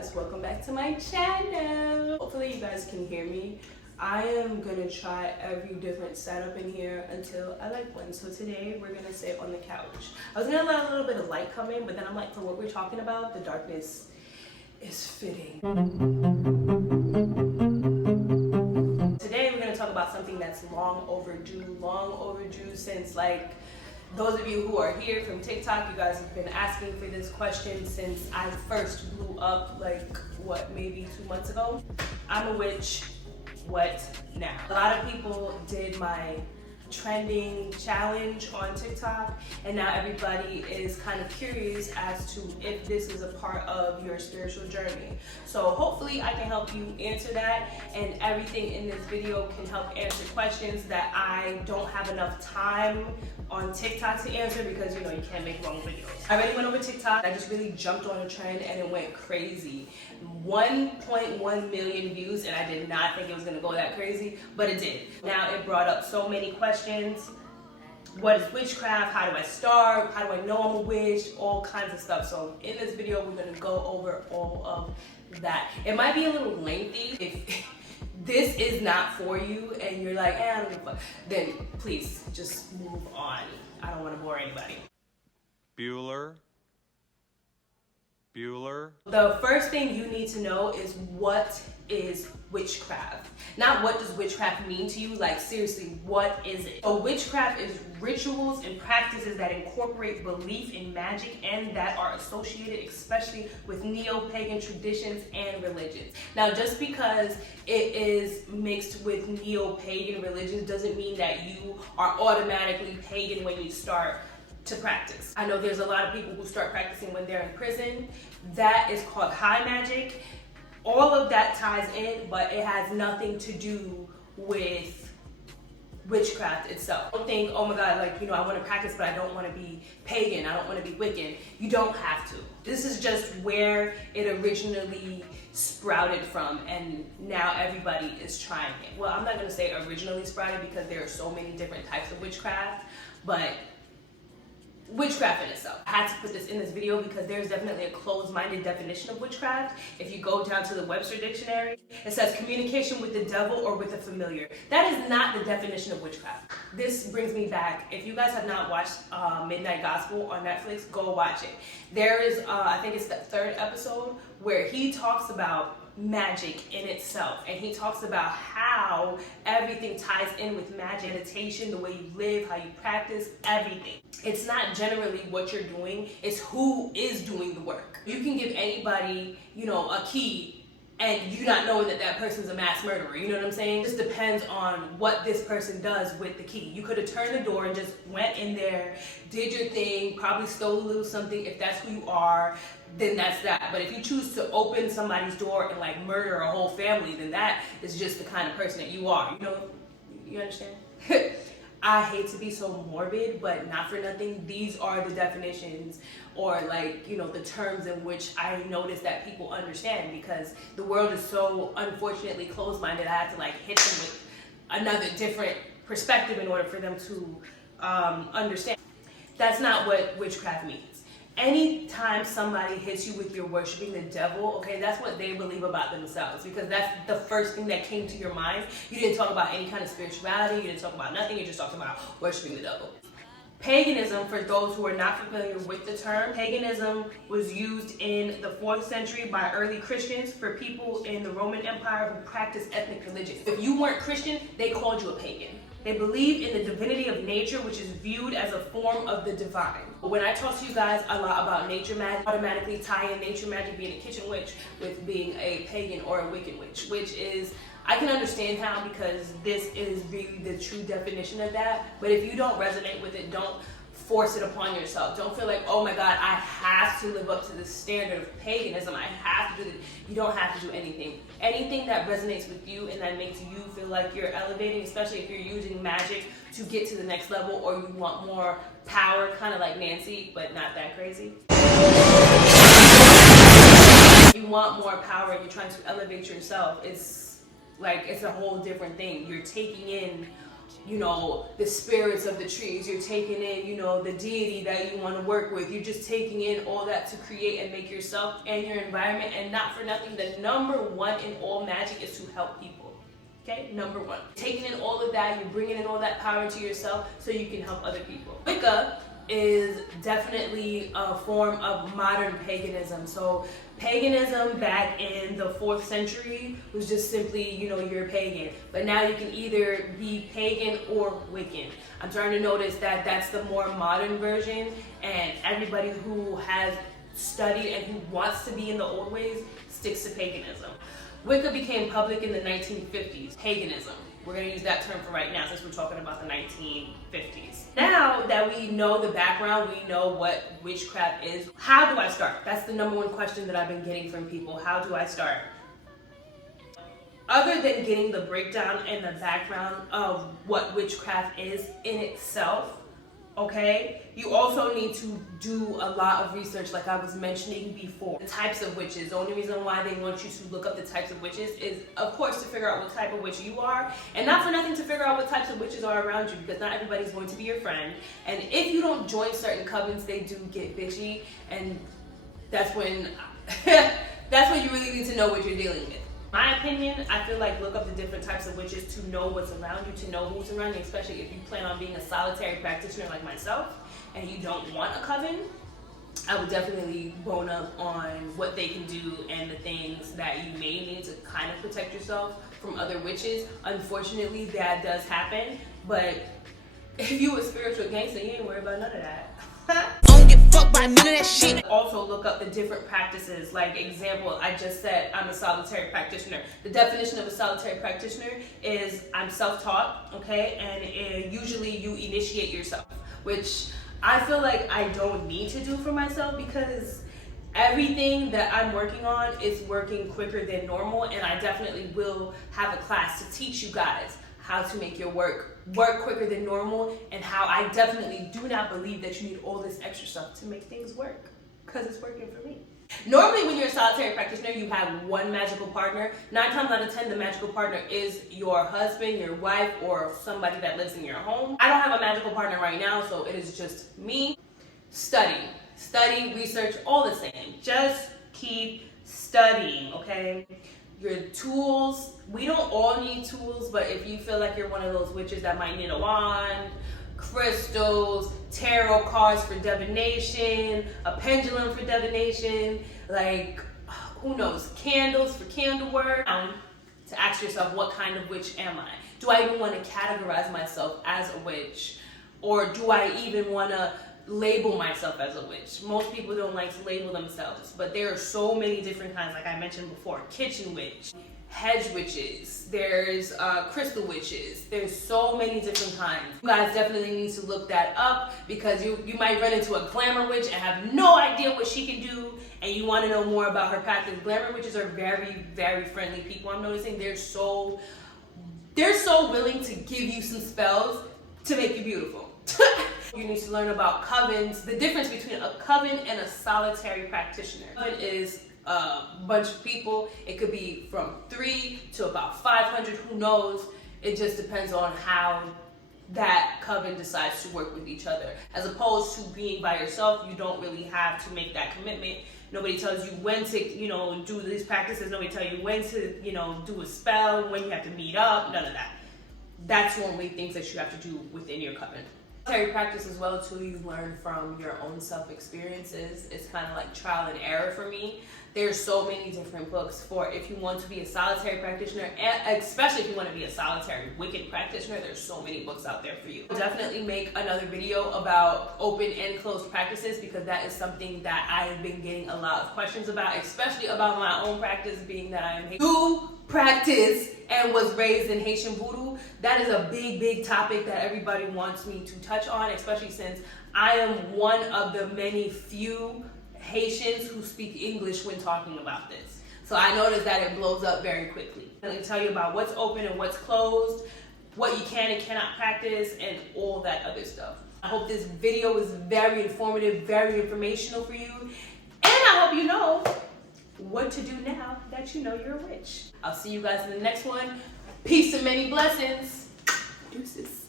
guys, welcome back to my channel. Hopefully you guys can hear me. I am gonna try every different setup in here until I like one. So today we're gonna sit on the couch. I was gonna let a little bit of light come in, but then I'm like, for what we're talking about, the darkness is fitting. Today we're gonna talk about something that's long overdue since, like, those of you who are here from TikTok, you guys have been asking for this question since I first blew up, like, what, maybe 2 months ago? I'm a witch, what now? A lot of people did my trending challenge on TikTok, and now everybody is kind of curious as to if this is a part of your spiritual journey. So hopefully I can help you answer that, and everything in this video can help answer questions that I don't have enough time on TikTok to answer, because you know you can't make long videos. I already went over TikTok. I just really jumped on a trend and it went crazy. 1.1 million views, and I did not think it was gonna go that crazy, but it did. Now it brought up so many questions. What is witchcraft? How do I start? How do I know I'm a witch? All kinds of stuff. So in this video we're gonna go over all of that. It might be a little lengthy. If this is not for you and you're like, I don't give a fuck, then please just move on. I don't want to bore anybody. Bueller. The first thing you need to know is, what is witchcraft? Not what does witchcraft mean to you, like seriously, what is it? So witchcraft is rituals and practices that incorporate belief in magic and that are associated especially with neo-pagan traditions and religions. Now just because it is mixed with neo-pagan religions doesn't mean that you are automatically pagan when you start to practice. I know there's a lot of people who start practicing when they're in prison. That is called high magic. All of that ties in, but it has nothing to do with witchcraft itself. Don't think, oh my god, like, you know, I want to practice but I don't want to be pagan, I don't want to be Wiccan. You don't have to. This is just where it originally sprouted from, and now everybody is trying it. Well, I'm not going to say originally sprouted because there are so many different types of witchcraft, but witchcraft in itself. I had to put this in this video because there's definitely a closed-minded definition of witchcraft. If you go down to the Webster dictionary, it says communication with the devil or with a familiar. That is not the definition of witchcraft. This brings me back. If you guys have not watched Midnight Gospel on Netflix, go watch it. There is, I think it's the 3rd episode, where he talks about magic in itself, and he talks about how everything ties in with magic, meditation, the way you live, how you practice, everything. It's not generally what you're doing, it's who is doing the work. You can give anybody, you know, a key and you not knowing that that person's a mass murderer, you know what I'm saying? It just depends on what this person does with the key. You could have turned the door and just went in there, did your thing, probably stole a little something. If that's who you are, then that's that. But if you choose to open somebody's door and like murder a whole family, then that is just the kind of person that you are. You know, you understand? I hate to be so morbid, but not for nothing, these are the definitions, or like, you know, the terms in which I notice that people understand, because the world is so unfortunately closed-minded. I have to like hit them with another different perspective in order for them to understand. That's not what witchcraft means. Anytime somebody hits you with you're worshiping the devil, okay, that's what they believe about themselves, because that's the first thing that came to your mind. You didn't talk about any kind of spirituality, you didn't talk about nothing, you just talked about worshiping the devil. Paganism, for those who are not familiar with the term, paganism was used in the 4th century by early Christians for people in the Roman Empire who practiced ethnic religion. If you weren't Christian, they called you a pagan. They believe in the divinity of nature, which is viewed as a form of the divine. When I talk to you guys a lot about nature magic, automatically tie in nature magic being a kitchen witch with being a pagan or a Wiccan witch, which is, I can understand how, because this is really the true definition of that. But if you don't resonate with it, don't force it upon yourself. Don't feel like, oh my god, I have to live up to the standard of paganism. I have to do this. You don't have to do anything. Anything that resonates with you and that makes you feel like you're elevating, especially if you're using magic to get to the next level, or you want more power, kind of like Nancy, but not that crazy. You want more power and you're trying to elevate yourself. It's like, it's a whole different thing. You're taking in you know, the spirits of the trees. You're taking in, you know, the deity that you want to work with. You're just taking in all that to create and make yourself and your environment. And not for nothing, the number one in all magic is to help people. Okay, number one. Taking in all of that, you're bringing in all that power to yourself so you can help other people. Wicca is definitely a form of modern paganism. So paganism back in the 4th century was just simply, you know, you're a pagan. But now you can either be pagan or Wiccan. I'm starting to notice that that's the more modern version, and everybody who has studied and who wants to be in the old ways sticks to paganism. Wicca became public in the 1950s. Paganism. We're going to use that term for right now since we're talking about the 1950s. Now that we know the background, we know what witchcraft is, how do I start? That's the number one question that I've been getting from people. How do I start? Other than getting the breakdown and the background of what witchcraft is in itself, okay, you also need to do a lot of research, like I was mentioning before. The types of witches. The only reason why they want you to look up the types of witches is, of course, to figure out what type of witch you are, and not for nothing to figure out what types of witches are around you, because not everybody's going to be your friend. And if you don't join certain covens, they do get bitchy, and that's when that's when you really need to know what you're dealing with. My opinion, I feel like look up the different types of witches to know what's around you, to know who's around you, especially if you plan on being a solitary practitioner like myself and you don't want a coven. I would definitely bone up on what they can do and the things that you may need to kind of protect yourself from other witches. Unfortunately, that does happen, but if you a spiritual gangster, you ain't worried about none of that. Don't get fucked by none of that shit. Also look up the different practices. Like example, I just said I'm a solitary practitioner. The definition of a solitary practitioner is I'm self-taught, okay? And usually you initiate yourself, which I feel like I don't need to do for myself because everything that I'm working on is working quicker than normal, and I definitely will have a class to teach you guys how to make your work quicker than normal, and how I definitely do not believe that you need all this extra stuff to make things work, because it's working for me. Normally when you're a solitary practitioner, you have one magical partner. 9 times out of 10, the magical partner is your husband, your wife, or somebody that lives in your home. I don't have a magical partner right now, so it is just me. Study, research, all the same. Just keep studying, okay? Your tools, we don't all need tools, but if you feel like you're one of those witches that might need a wand, crystals, tarot cards for divination, a pendulum for divination, like, who knows, candles for candle work. To ask yourself, what kind of witch am I? Do I even want to categorize myself as a witch? Or do I even want to label myself as a witch? Most people don't like to label themselves, but there are so many different kinds, like I mentioned before. Kitchen witch, hedge witches, there's crystal witches, there's so many different kinds. You guys definitely need to look that up, because you might run into a glamour witch and have no idea what she can do, and you want to know more about her practice. Glamour witches are very, very friendly people. I'm noticing they're so willing to give you some spells to make you beautiful. You need to learn about covens, the difference between a coven and a solitary practitioner. A coven is a bunch of people. It could be from 3 to about 500, who knows? It just depends on how that coven decides to work with each other. As opposed to being by yourself, you don't really have to make that commitment. Nobody tells you when to, do these practices. Nobody tells you when to, do a spell, when you have to meet up, none of that. That's normally things that you have to do within your coven. Solitary practice as well too, you learn from your own self-experiences. It's kind of like trial and error for me. There's so many different books for if you want to be a solitary practitioner, and especially if you want to be a solitary Wiccan practitioner, there's so many books out there for you. I'll definitely make another video about open and closed practices, because that is something that I've been getting a lot of questions about, especially about my own practice, being that I am who practice and was raised in Haitian voodoo. That is a big, big topic that everybody wants me to touch on, especially since I am one of the many few Haitians who speak English when talking about this. So I noticed that it blows up very quickly. I'm going to tell you about what's open and what's closed, what you can and cannot practice, and all that other stuff. I hope this video was very informative, very informational for you, and I hope you know what to do now that you know you're a witch. I'll see you guys in the next one. Peace and many blessings. Deuces.